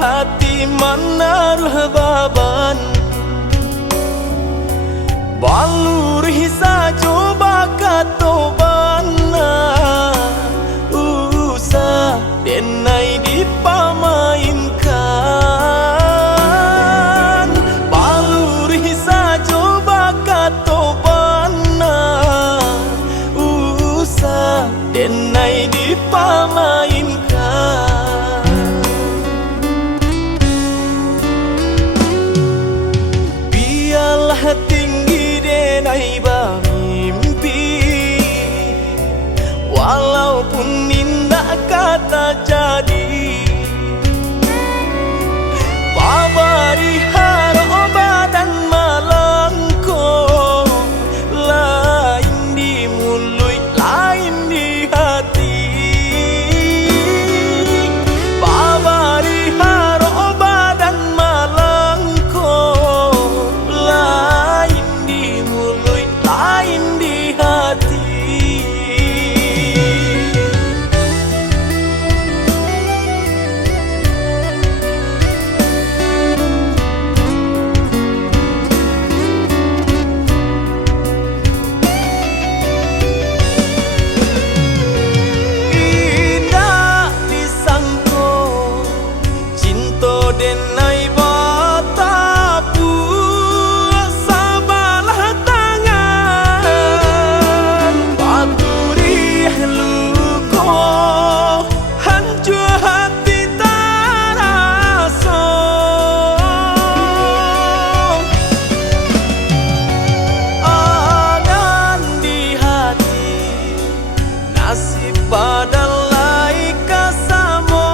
hati menaruh beban, balur hisa coba katobana usah denai dipamainkan, balur hisa coba katobana usah denai dipamainkan. Biarlah tinggi denai bermimpi, walaupun indah kata jadi. Pabari haroba dan malangko, lain di mulut lain di hati. Pabari haroba dan malangko, lain di mulut lain di hati. Denai batapu sabalah tangan, paturi luko hancur hati tarasa. Angan di hati nasib badalai kasamo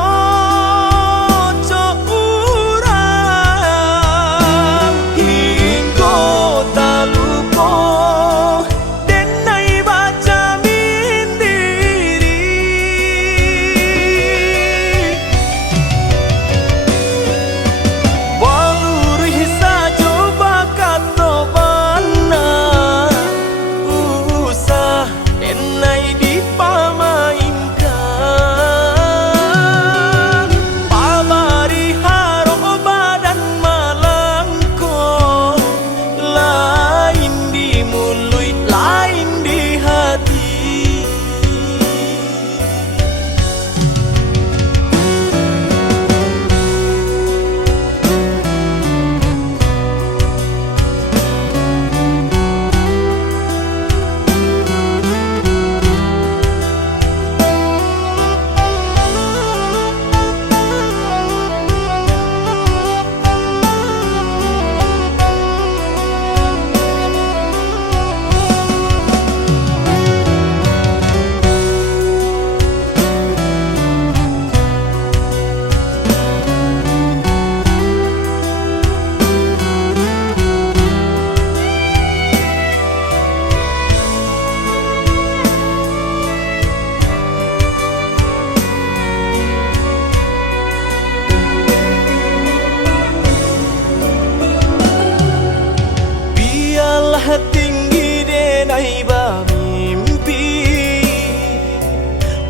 tinggi denai bermimpi,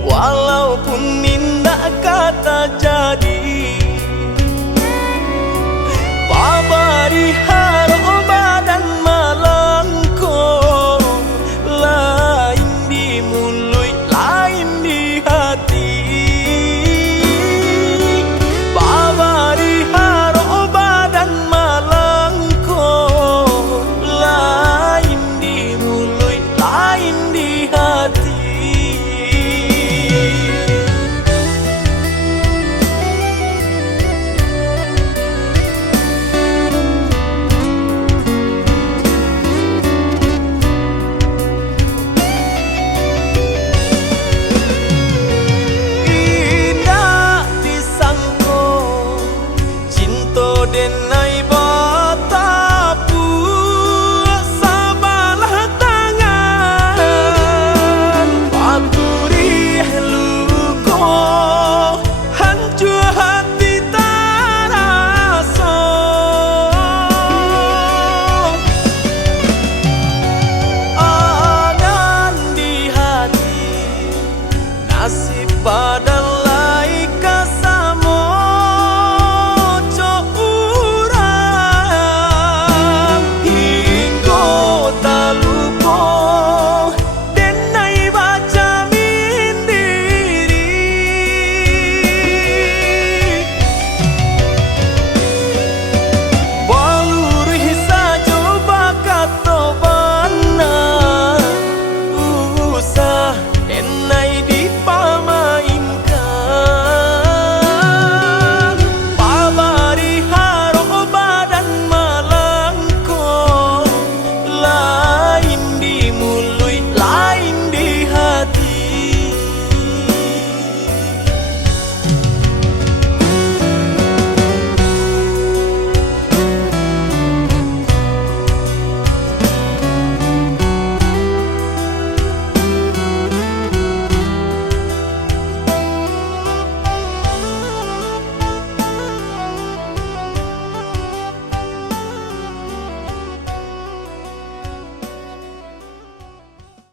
walaupun indah kata jadi. Pabari haroba dan malangko, lain di mulut lain di hati. Pabari haroba dan malangko, lain di mulut lain di hati. Indah disangko cinta denai